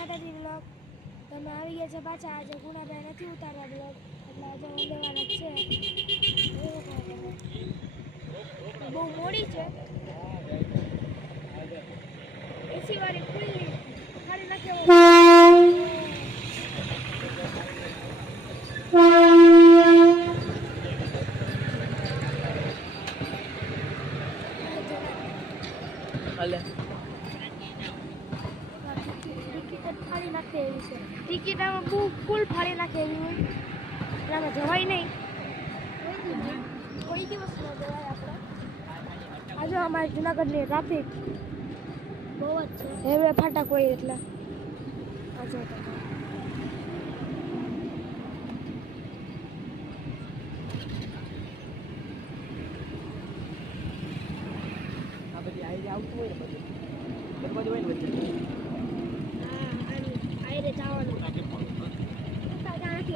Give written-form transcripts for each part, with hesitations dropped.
માતાજી બ્લોગ તમે આવી ગયા છે પાછા. આજે ગુણાભાઈ નથી ઉતારવા બ્લોગ એટલે આજે ઉમેરવાના જ છે. બહુ મોડી છે. એસી વાળી ખુલ્લી ખાલી નાખે ફાડી નાખે એવી છે. ટિકિટ આમાં બહુ ફૂલ ફાડી નાખે એવી હોય એટલે આમાં જવાય નહીં. કોઈ દિવસ ન જવાય આપણે. આજે અમારે જુનાગઢની ટ્રાફિક બહુ જ છે. હવે ફાટા કોઈ એટલે આજે આવતું હોય ને બધું હોય ને બધું આયરે જવાનું નથી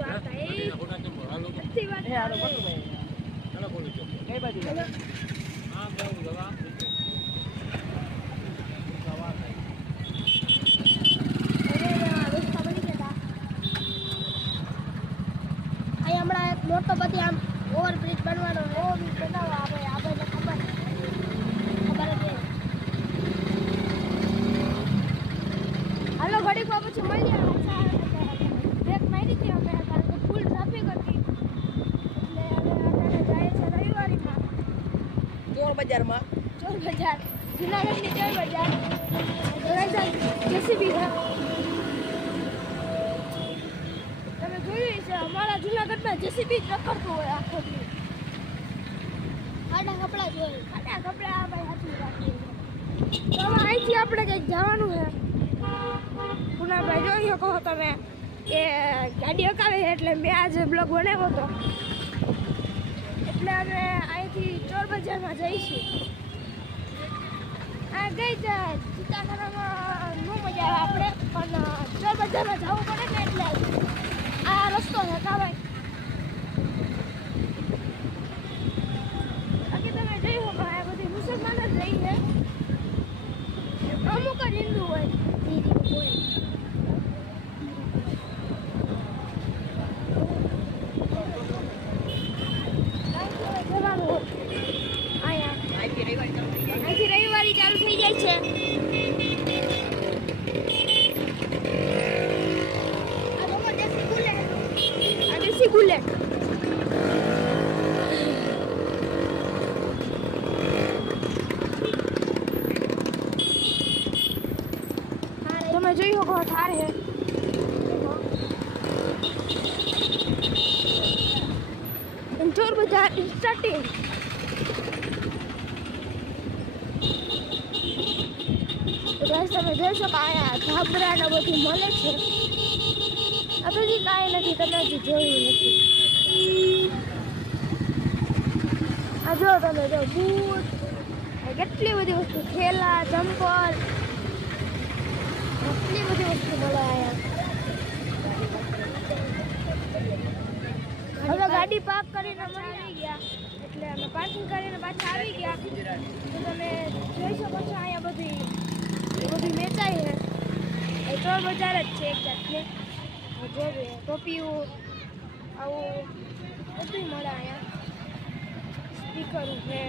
વાળતા એ સચ્ચી વાત હે આરો બોલો ભાઈ ચાલો બોલો છો કઈ બાજુ હા બહુ દવા હમણાં એક મોટો બધી આમ ઓવરબ્રિજ બનવાનો ઓવરબ્રિજ બનાવવા આપણે ખબર જ હાલો ઘડીક વાર પછી મળીએ. બ્રેક મારી હતી અમે કારણ કે ફૂલ ટ્રાફિક હતી એટલે હવે આપણે જાય છે રવિવારીમાં ચોર બજારમાં ચોર બજાર જુનાગઢની ચોર બજાર જેસીબી તમે જોયું છે અમારા જુનાગઢમાં જેસીબી જ રખડતું હોય આખો દિવસ. ખાડા કપડા જ હોય ખાડા કપડા ભાઈ હાથમાં રાખીએ. તો હવે અહીંથી આપણે કંઈક જવાનું છે. ગુનાભાઈ જોઈ શકો તમે કે ગાડી હકાવે છે એટલે મેં આજે બ્લોગ બનાવ્યો હતો એટલે અમે અહીંથી ચોર બજારમાં જઈશું. આ ગઈ સીતાનગરમાં ન મજા આવે આપણે પણ ચોર બજારમાં જવું પડે ને એટલે આ રસ્તો છે કા ભાઈ. બાકી તમે જોઈ શકો આ બધી મુસલમાન જ રહી છે. અમુક જ હિન્દુ હોય હોય અહીંથી રવિવારી ચાલુ થઈ જાય છે. આ દેશી બુલેટ તમે જોઈ શકો થાર હે ચોર બજાર સ્ટાર્ટિંગ. તમે જોઈ શકો અહીંયા ધાબરા ને બધું મળે છે. આ બધી કાંઈ નથી તમે હજી જોયું નથી. આ જો તમે જો બૂટ કેટલી બધી વસ્તુ થેલા ચંપલ કેટલી બધી વસ્તુ મળે અહીંયા. હવે ગાડી પાર્ક કરીને અમે આવી ગયા એટલે અમે પાર્કિંગ કરીને પાછા આવી ગયા. તો તમે જોઈ શકો છો અહીંયા બધી વેચાય છે. એ ચોર બજાર જ છે એક જાતની. જોવે ટોપીઓ આવું બધું મળે અહીંયા. સ્પીકર છે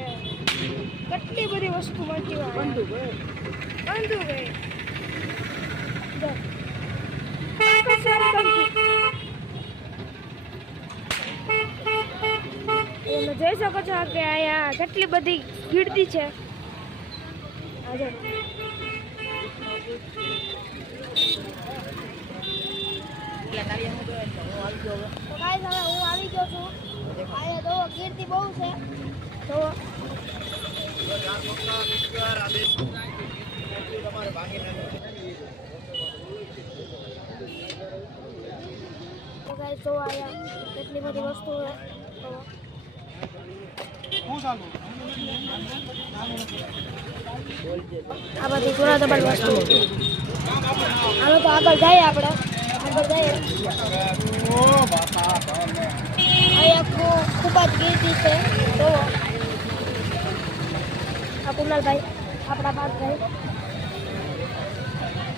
કેટલી બધી વસ્તુ મળતી હોય. બંદૂક તમે જોઈ શકો છો કે અહીંયા કેટલી બધી ગીર્દી છે. આજે તો ગાઈસ હવે હું આવી ગયો છું. અહીંયા તો ગીર્દી બહુ છે. તો ગાઈસ તો અહીંયા કેટલી બધી વસ્તુ છે. આ બધી જોડા ડબલ વસ્તુ. હાલો તો આગળ જઈએ આપણે. અહીંયા ખૂબ જ ગીર્દી છે. તો આ કુનાલભાઈ આપણા બાપભાઈ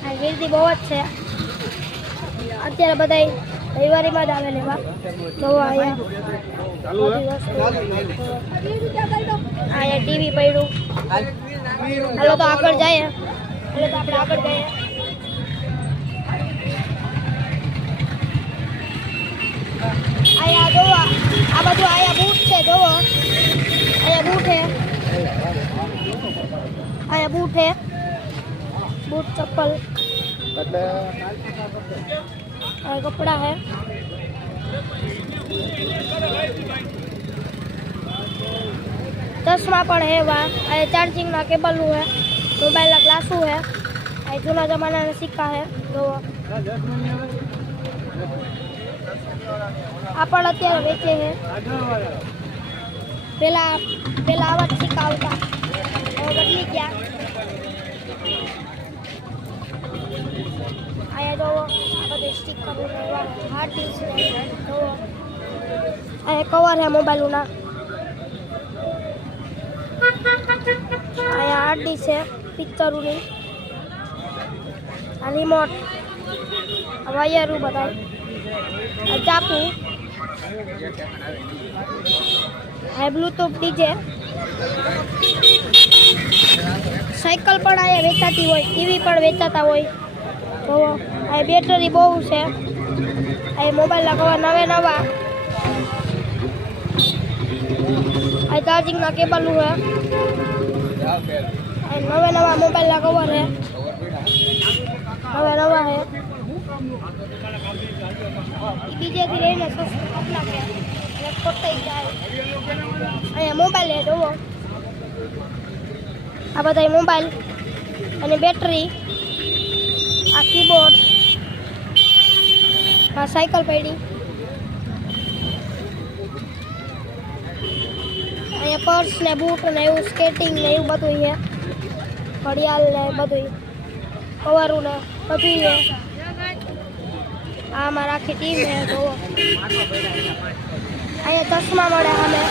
આ ગીર્દી બહુ જ છે. અત્યારે બધા રવિવારીમાં જ આવે લેવા. તો અહીંયા બધી વસ્તુ અહીંયા ટીવી પડ્યું. હાલો તો આગળ જઈએ. હાલો તો આપણે આગળ જઈએ. અહીંયા જોવો આ બધું અહીંયા બૂટ છે. જોવો અહીંયા બૂટ છે. અહીંયા બૂટ છે. बूट चप्पल और कपड़ा है. चश्मा पण है. वहाँ चार्जिंग ना केबल है. मोबाइल ना ग्लासू है. जूना जमाना ना सिक्का है. जो आपण अत्यारे वेचे है. पेला पेला आवा सिक्का आवता बदली गया. आया जो बधे स्टिकर हार्ड डिस्क जो आया कवर है मोबाइल ना. आया हार्ड डिस्क है पिक्चर नी. आ रिमोट वायर बताए. चाकू है. Bluetooth DJ. साइकल पण आया वेचाती होय. टीवी पण वेचाता होय. तो आ बैटरी बहुत है. आ मोबाइल लगावा नवे नवा. आ चार्जिंग ना केबल है. नवे नवा मोबाइल ना कवर है. नवा नवा है. बीजे थी लईने सस्ता है. खोटाई जाए. अँ मोबाइल है. जो आ बधा मोबाइल अने बैटरी. आ कीबोर्ड. आ साइकल पड़ी. अँ पर्स ने बूट ने एवं स्केटिंग ने एवं बधु है. घड़ियाल ने बधु कवरू ने बधु है. आ मारा आखी टीम है. तो अँ चश्मा मळे. हमें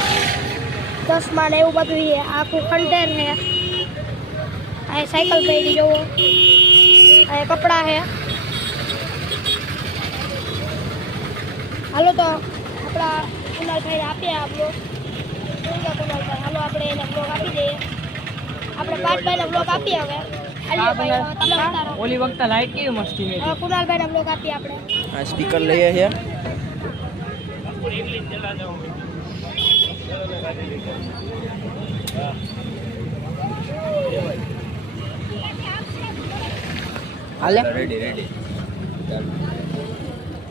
चश्मा ने एवं बधु है. आखू कंटेन है. आ साइकल पड़ी. जो कपड़ा है. हालो तो अपना कुणाल भाई आपे आप लोग कुणाल भाई. हालो આપણે એને બ્લોગ આપી દઈએ. આપણે પાર્ટ ભાઈ ને બ્લોગ આપી હવે. આલિયો ભાઈ તમે બતાવો. ઓલી વખતે લાઈટ કેવી મસ્તી મેં. કુણાલ ભાઈ ને બ્લોગ આપી આપણે. આ સ્પીકર લઈએ છે. હાલે રેડી રેડી.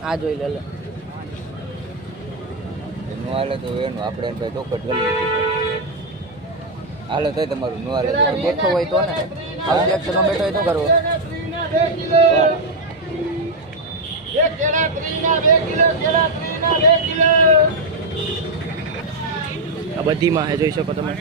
આ જોઈ લે. નો હાલે તો એનું આપણે એમ તો કટ કરી હાલે તો તમારું નો હાલે તો બેઠો હોય તો ને. આવી એક્શન નો બેઠો હોય તો કરવો. આ બધીમાં હે જોઈ શકો તમે.